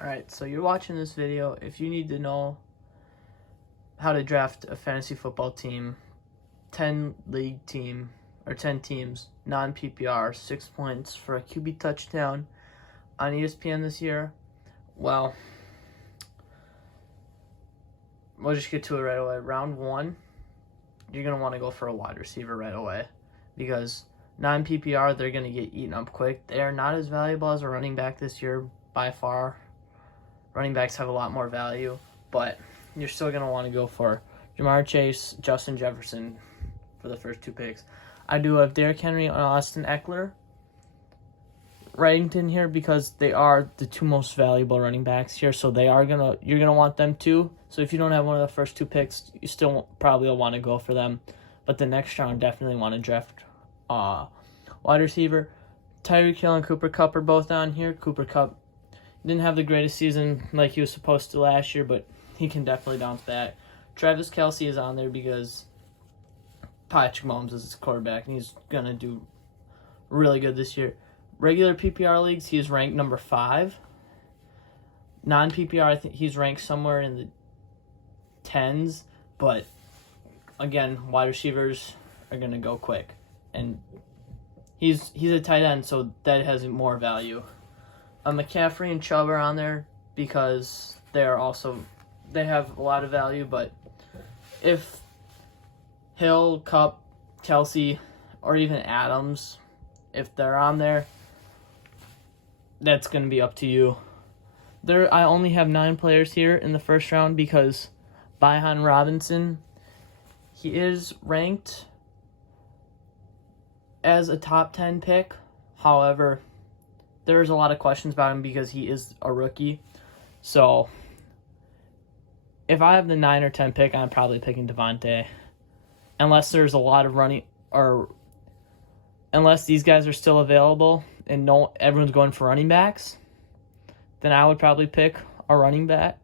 Alright, so you're watching this video. If you need to know how to draft a fantasy football team, 10 league team, or 10 teams, non-PPR, 6 points for a QB touchdown on ESPN this year, well, we'll just get to it right away. Round 1, you're going to want to go for a wide receiver right away because non-PPR, they're going to get eaten up quick. They are not as valuable as a running back this year by far. Running backs have a lot more value, but you're still going to want to go for Jamar Chase, Justin Jefferson for the first 2 picks. I do have Derrick Henry and Austin Eckler ranked in here because they are the 2 most valuable running backs here, so you're gonna want them too. So if you don't have one of the first 2 picks, you still probably will want to go for them. But the next round, definitely want to draft wide receiver. Tyreek Hill and Cooper Kupp are both on here. Cooper Kupp didn't have the greatest season like he was supposed to last year, but he can definitely bounce back. Travis Kelce is on there because Patrick Mahomes is his quarterback, and he's going to do really good this year. Regular PPR leagues, he is ranked number 5. Non-PPR, I think he's ranked somewhere in the 10s, but again, wide receivers are going to go quick. And he's a tight end, so that has more value. McCaffrey and Chubb are on there because they have a lot of value, but if Hill, Kupp, Kelce, or even Adams, if they're on there, that's going to be up to you. I only have 9 players here in the first round because Bijan Robinson, he is ranked as a top 10 pick. However, there's a lot of questions about him because he is a rookie. So if I have the 9 or 10 pick, I'm probably picking Devontae. Unless there's a lot of running, or unless these guys are still available and everyone's going for running backs, then I would probably pick a running back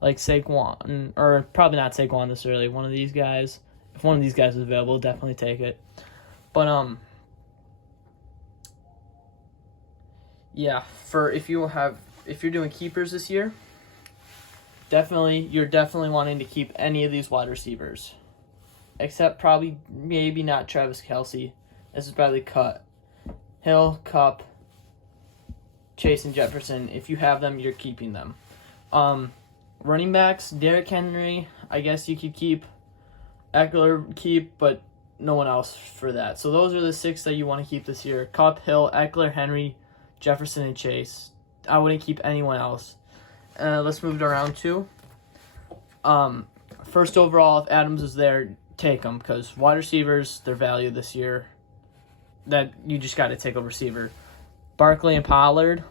like Saquon, or probably not Saquon this early. One of these guys. If one of these guys is available, definitely take it. But yeah, if you're doing keepers this year, you're definitely wanting to keep any of these wide receivers, except maybe not Travis Kelce. This is probably cut. Hill, Kupp, Chase, and Jefferson. If you have them, you're keeping them. Running backs, Derrick Henry, I guess you could keep. Eckler, but no one else for that. So those are the 6 that you want to keep this year. Kupp, Hill, Eckler, Henry, Jefferson, and Chase. I wouldn't keep anyone else. Let's move to round 2. First overall, if Adams is there, take him because wide receivers, their value this year, that you just got to take a receiver. Barkley and Pollard,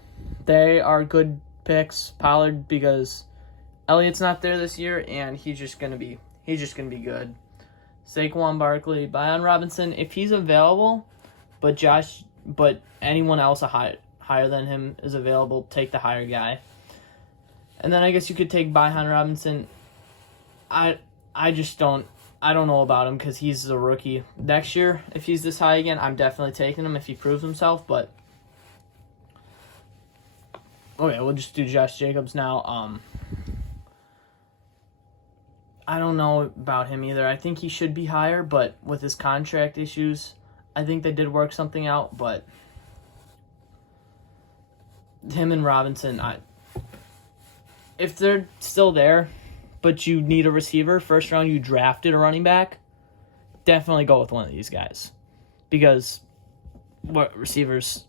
they are good picks. Pollard because Elliott's not there this year, and he's just gonna be good. Saquon Barkley, Bijan Robinson, if he's available, but anyone else higher than him is available, take the higher guy. And then I guess you could take Bijan Robinson. I don't know about him because he's a rookie. Next year, if he's this high again, I'm definitely taking him if he proves himself. But okay, we'll just do Josh Jacobs now. I don't know about him either. I think he should be higher, but with his contract issues, I think they did work something out. But him and Robinson, if they're still there, but you need a receiver, first round you drafted a running back, definitely go with one of these guys because what receivers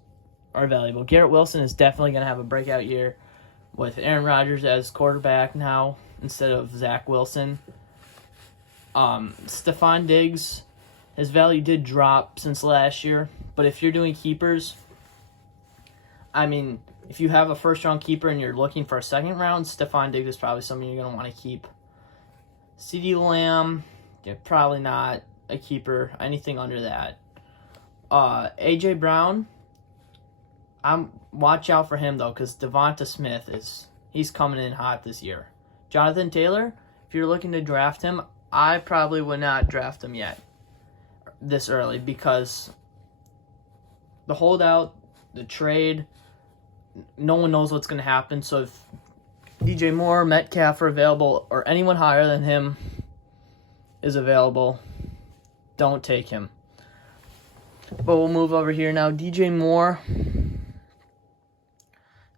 are valuable. Garrett Wilson is definitely going to have a breakout year with Aaron Rodgers as quarterback now instead of Zach Wilson. Stephon Diggs, his value did drop since last year, but if you're doing keepers, if you have a first-round keeper and you're looking for a second round, Stephon Diggs is probably something you're going to want to keep. CeeDee Lamb, probably not a keeper, anything under that. A.J. Brown, watch out for him, though, because Devonta Smith he's coming in hot this year. Jonathan Taylor, if you're looking to draft him, I probably would not draft him yet this early because the holdout, the trade, no one knows what's going to happen. So if DJ Moore, Metcalf are available, or anyone higher than him is available, don't take him. But we'll move over here now. DJ Moore, I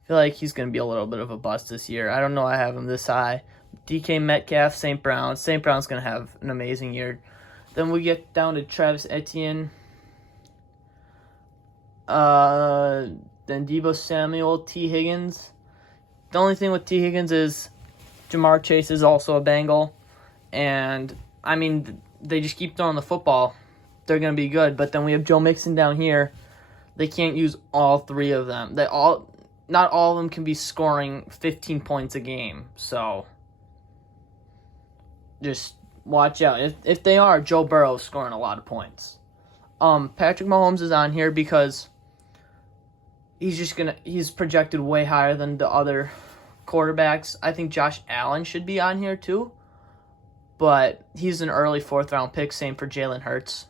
feel like he's going to be a little bit of a bust this year. I don't know I have him this high. DK Metcalf, St. Brown's. St. Brown's going to have an amazing year. Then we get down to Travis Etienne. Then Deebo Samuel, T. Higgins. The only thing with T. Higgins is Jamar Chase is also a Bengal. And, I mean, they just keep throwing the football. They're going to be good. But then we have Joe Mixon down here. They can't use all three of them. Not all of them can be scoring 15 points a game. So, just watch out. If they are, Joe Burrow's scoring a lot of points. Patrick Mahomes is on here because he's projected way higher than the other quarterbacks. I think Josh Allen should be on here too, but he's an early 4th round pick. Same for Jalen Hurts.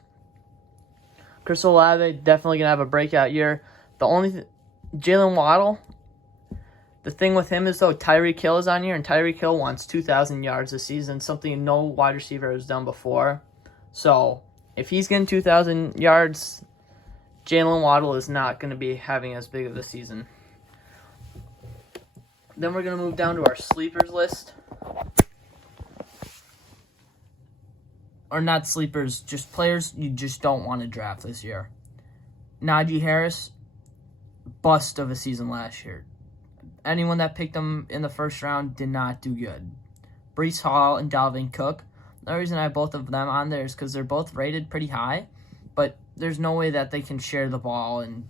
Chris Olave definitely gonna have a breakout year. Jalen Waddle. The thing with him is though Tyreek Hill is on here, and Tyreek Hill wants 2,000 yards this season, something no wide receiver has done before. So if he's getting 2,000 yards, Jalen Waddle is not going to be having as big of a season. Then we're going to move down to our sleepers list. Or not sleepers, just players you just don't want to draft this year. Najee Harris, bust of a season last year. Anyone that picked him in the first round did not do good. Breece Hall and Dalvin Cook. The reason I have both of them on there is because they're both rated pretty high, but there's no way that they can share the ball and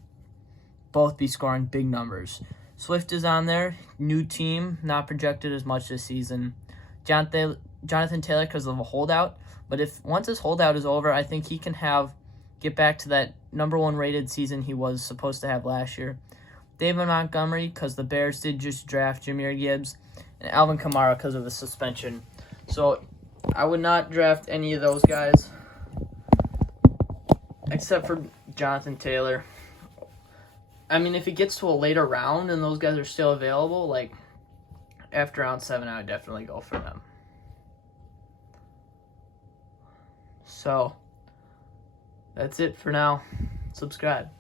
both be scoring big numbers. Swift is on there. New team, not projected as much this season. Jonathan Taylor because of a holdout. But once his holdout is over, I think he can get back to that number 1 rated season he was supposed to have last year. David Montgomery because the Bears did just draft Jahmyr Gibbs. And Alvin Kamara because of the suspension. So I would not draft any of those guys except for Jonathan Taylor. I mean, if it gets to a later round and those guys are still available, like after round 7, I would definitely go for them. So, that's it for now. Subscribe.